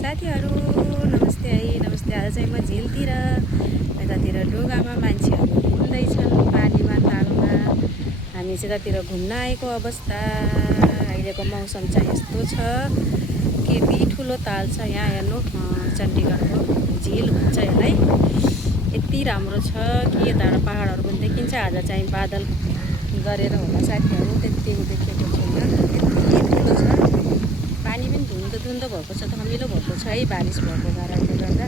साथीहरू नमस्ते है नमस्ते। आज चाहिँ म झिलतिर यतातिर ढुङ्गामा मान्छेहरू घुम्दैछन् पानीमा तालमा। हामी चाहिँ यतातिर घुम्न आएको अवस्था। अहिलेको मौसम चाहिँ यस्तो छ कि ठुलो ताल छ यहाँ हेर्नु, चण्डीगढको झिल भन्छ यसलाई। यति राम्रो छ कि यताबाट पहाडहरू पनि देखिन्छ। आज चाहिँ बादल गरेर होला साथीहरू, त्यति देखेको छैन। यति ठुलो छ, पानी पनि धुन्दो भएको छ, धमिलो भएको छ है बारिस भएको कारणले गर्दा।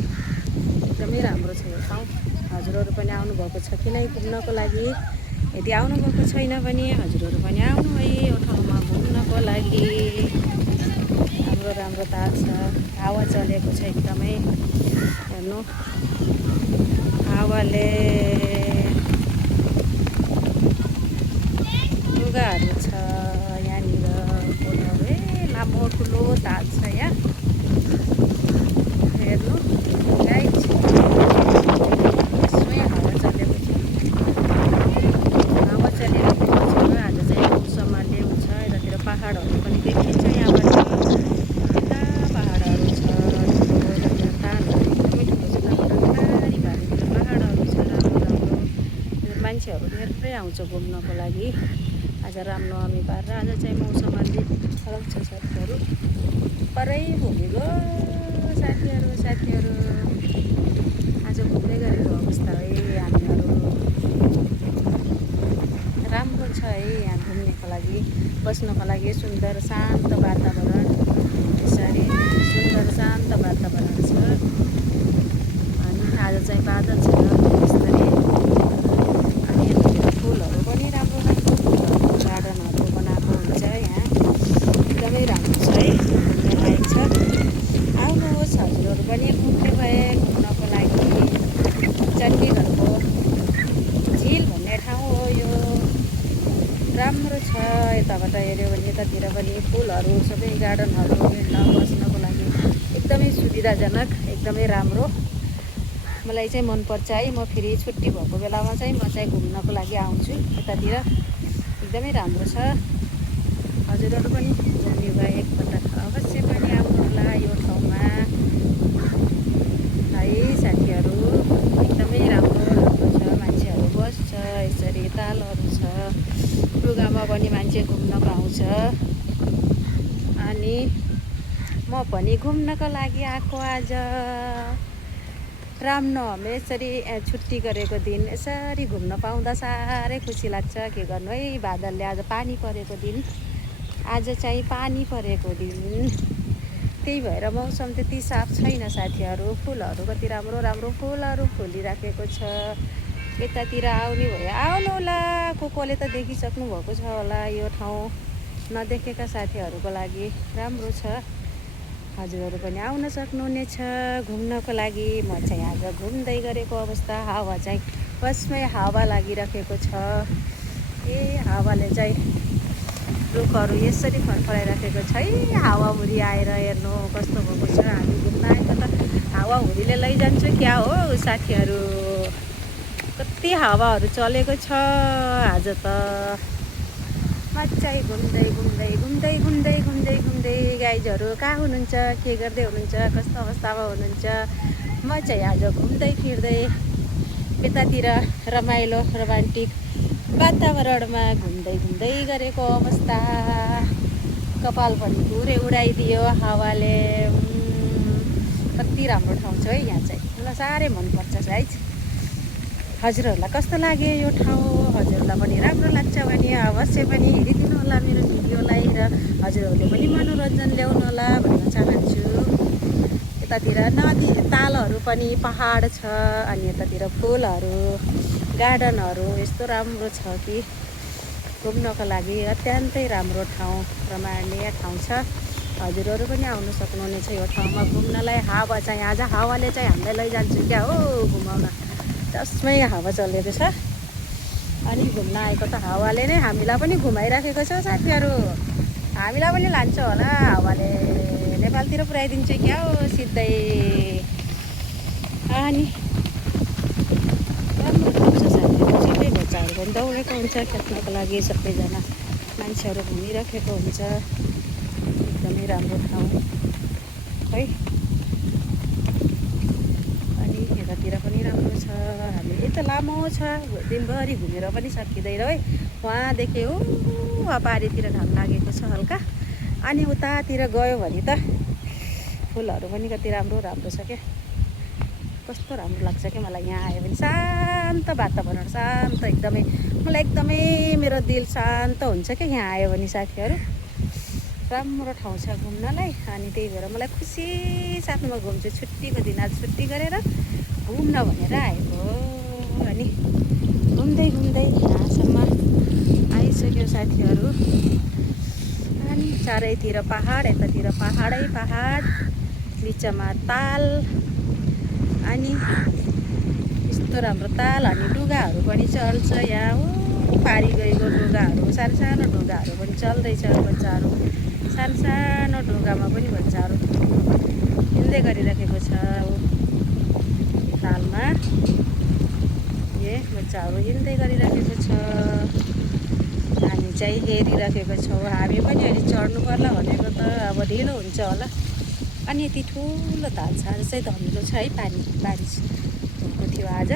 एकदमै राम्रो छ यो ठाउँ। हजुरहरू पनि आउनुभएको छ कि नै घुम्नको लागि? यदि आउनुभएको छैन भने हजुरहरू पनि आउनु है यो ठाउँमा घुम्नको लागि। राम्रो राम्रो ताल छ, हावा चलेको छ एकदमै। हेर्नु हावाले लुगाहरू छ यहाँनिर, बोटहरू लामो ठुलो ताल छ यहाँ। हेर्नु गाइस, यसमै हावा चलेको छ, हावा चलिरहेको छ। आज चाहिँ मौसममा ल्याउँछ। यतातिर पहाडहरू पनि देखिन्छ यहाँबाट। यता पहाडहरू छ, यतातिर तालहरू एकदमै ठुलो छ। त्यहाँबाट बारीतिर पहाडहरू छ, राम्रो राम्रो। मान्छेहरू धेरै आउँछ घुम्नको लागि। आज रामनवमी पारेर आज चाहिँ मौसम अलि फरक छ साथीहरू। परै घुमेको साथीहरू आज घुम्दै गरेको अवस्था है हामीहरू। राम्रो छ है यहाँ घुम्नेको लागि, बस्नको लागि। सुन्दर शान्त वातावरण, यसरी सुन्दर शान्त वातावरण छ। अनि आज चाहिँ बादल छ यसरी। अनि यतातिर फुलहरू पनि राम्रो राम्रो फुलहरू, गार्डनहरू बनाएको हुन्छ यहाँ। एकदमै राम्रो छ है, घुम्ने लायक छ। आउनुहोस् हजुरहरू पनि घुम्ने भए घुम्नको लागि। चण्डीगढको झिल भन्ने ठाउँ हो यो, राम्रो छ। यताबाट हेऱ्यो भने यतातिर पनि फुलहरू, सबै गार्डनहरू, हिँड्न बस्नको लागि एकदमै सुविधाजनक, एकदमै राम्रो। मलाई चाहिँ मनपर्छ है। म फेरि छुट्टी भएको बेलामा चाहिँ म चाहिँ घुम्नको लागि आउँछु यतातिर। एकदमै राम्रो छ। हजुरहरू पनि घुम्ने भए एकपल्ट अवश्य पनि आउनु होला यो ठाउँमा है साथीहरू। एकदमै राम्रो राम्रो छ, मान्छेहरू बस्छ यसरी, तालहरू छ, ढुङ्गामा पनि मान्छे घुम्न पाउँछ। अनि म पनि घुम्नको लागि आएको आज। रामनवमी यसरी छुट्टी गरेको दिन यसरी घुम्न पाउँदा साह्रै खुसी लाग्छ। के गर्नु है, बादलले आज पानी परेको दिन, आज चाहिँ पानी परेको दिन। त्यही भएर मौसम त्यति साफ छैन साथीहरू। फुलहरू कति राम्रो राम्रो फुलहरू फुलिराखेको छ। यतातिर आउने भयो आउनु होला। कोले त देखिसक्नु भएको छ होला यो ठाउँ। नदेखेका साथीहरूको लागि राम्रो छ। हजुरहरू पनि आउन सक्नुहुनेछ घुम्नको लागि। म चाहिँ आज घुम्दै गरेको अवस्था। हावा चाहिँ बसमै हावा लागिराखेको छ। हावाले चाहिँ रुखहरू यसरी फरफराइराखेको छ है। हावाहुरी आएर हेर्नु कस्तो भएको छ। हामी घुम्न आएको त हावाहुरीले लैजान्छ क्या हो साथीहरू। कति हावाहरू चलेको छ आज त। मजाले घुम्दै गाइजहरू कहाँ हुनुहुन्छ, के गर्दै हुनुहुन्छ, कस्तो अवस्थामा हुनुहुन्छ? म चाहिँ आज घुम्दै फिर्दै यतातिर रमाइलो रोमान्टिक वातावरणमा घुम्दै गरेको अवस्था। कपाल पनि पुरै उडाइदियो हावाले। कति राम्रो ठाउँ छ है यहाँ चाहिँ, मलाई साह्रै मनपर्छ साइज। हजुरहरूलाई कस्तो लाग्यो यो ठाउँ? हजुरहरूलाई पनि राम्रो लाग्छ भने अवश्य पनि हेरिदिनु होला मेरो भिडियोलाई, र हजुरहरूले पनि मनोरञ्जन ल्याउनु होला भन्न चाहन्छु। यतातिर नदी तालहरू पनि पहाड छ, अनि यतातिर फुलहरू, गार्डनहरू यस्तो राम्रो छ कि घुम्नको लागि अत्यन्तै राम्रो ठाउँ, रमाणीय ठाउँ छ। हजुरहरू पनि आउनु सक्नुहुनेछ यो ठाउँमा घुम्नलाई। हावा चाहिँ आज हावाले चाहिँ हामीलाई लैजान्छु क्या हो घुमाउन। जसमै हावा चलेको छ। अनि घुम्न आएको त हावाले नै हामीलाई पनि घुमाइराखेको छ साथीहरू। हामीलाई पनि लान्छ होला हावाले, नेपालतिर पुऱ्याइदिन्छ क्या हो सिधै। अनि राम्रो ठाउँ छ साथीहरू। सिधै बच्चाहरू पनि दौडेको हुन्छ खेल्नको लागि। सबैजना मान्छेहरू घुमिराखेको हुन्छ। एकदमै राम्रो ठाउँ है। लामो छ, दिनभरि घुमेर पनि सकिँदैन है। वहाँदेखि पारितिर घाम लागेको छ हल्का, अनि उतातिर गयो भने त फुलहरू पनि कति राम्रो राम्रो छ क्या। कस्तो राम्रो लाग्छ क्या मलाई यहाँ आयो भने। शान्त वातावरण, शान्त एकदमै, मलाई एकदमै मेरो दिल शान्त हुन्छ क्या यहाँ आयो भने साथीहरू। राम्रो ठाउँ छ घुम्नलाई, अनि त्यही भएर मलाई खुसी साथमा घुम्छु। छुट्टीको दिन आज छुट्टी गरेर घुम्न भनेर आएको हो। अनि घुम्दै घुम्दै यहाँसम्म आइसक्यो साथीहरू। अनि चारैतिर पहाड, यतातिर पहाडै पहाड, बिचमा ताल, अनि यस्तो राम्रो ताल, अनि डुगाहरू पनि चल्छ यहाँ। पारी गएको डुगाहरू, सानो सानो डुगाहरू पनि चल्दैछ। बच्चाहरू सानो सानो डुगामा पनि बच्चाहरू हिँड्दै गरिराखेको छ तालमा। बच्चाहरू हिँड्दै गरिराखेको छ, हामी चाहिँ हेरिराखेको छौँ। हामी पनि अहिले चढ्नु पर्ला भनेको त अब ढिलो हुन्छ होला। अनि यति ठुलो ताल छ। आज चाहिँ धमिलो छ है, पानी बारिस भएको थियो आज।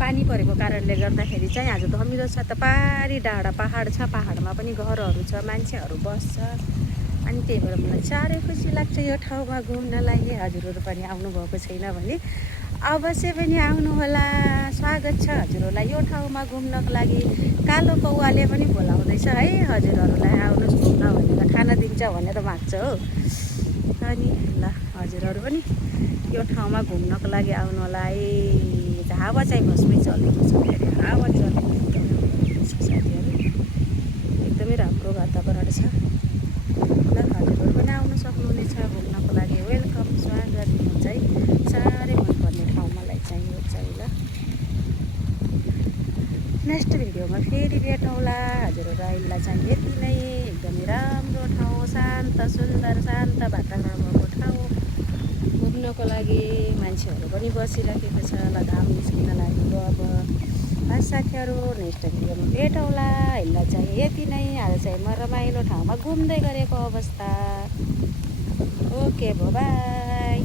पानी परेको कारणले गर्दाखेरि चाहिँ आज धमिलो छ। त पारी डाँडा पहाड छ, पहाडमा पनि घरहरू छ, मान्छेहरू बस्छ। अनि त्यही भएर मलाई साह्रै खुसी लाग्छ यो ठाउँमा घुम्नलाई। हजुरहरू पनि आउनुभएको छैन भने अवश्य पनि आउनुहोला। स्वागत छ हजुरहरूलाई यो ठाउँमा घुम्नको लागि। कालो कौवाले पनि बोलाउँदैछ है हजुरहरूलाई, आउनुहोस् घुम्न भनेर, खाना दिन्छ भनेर माग्छ हो। अनि ल हजुरहरू पनि यो ठाउँमा घुम्नको लागि आउनु होला है। हावा चाहिँ बसमै चलेको छ, फेरि हावा चलेको एकदमै छ साथीहरू। एकदमै राम्रो वातावरण छ। ल हजुरहरू पनि आउनु सक्नुहुनेछ घुम्नको लागि। वेलकम, स्वागत हुन्छ है। साह्रै मनपर्ने ठाउँ मलाई चाहिँ यो चाहिँ। ल नेक्स्ट भिडियोमा फेरि भेटौँला हजुरहरू। अहिले चाहिँ यति नै। एकदमै राम्रो ठाउँ, शान्त सुन्दर शान्त वातावरण भएको ठाउँ घुम्नको लागि। मान्छेहरू पनि बसिराखेको छ। ल घाम निस्किन लागेको अब। साथीहरू नेक्स्ट भिडियोमा भेटौँला। अहिले चाहिँ यति नै। आज चाहिँ म रमाइलो ठाउँमा घुम्दै गरेको अवस्था। Okay, by.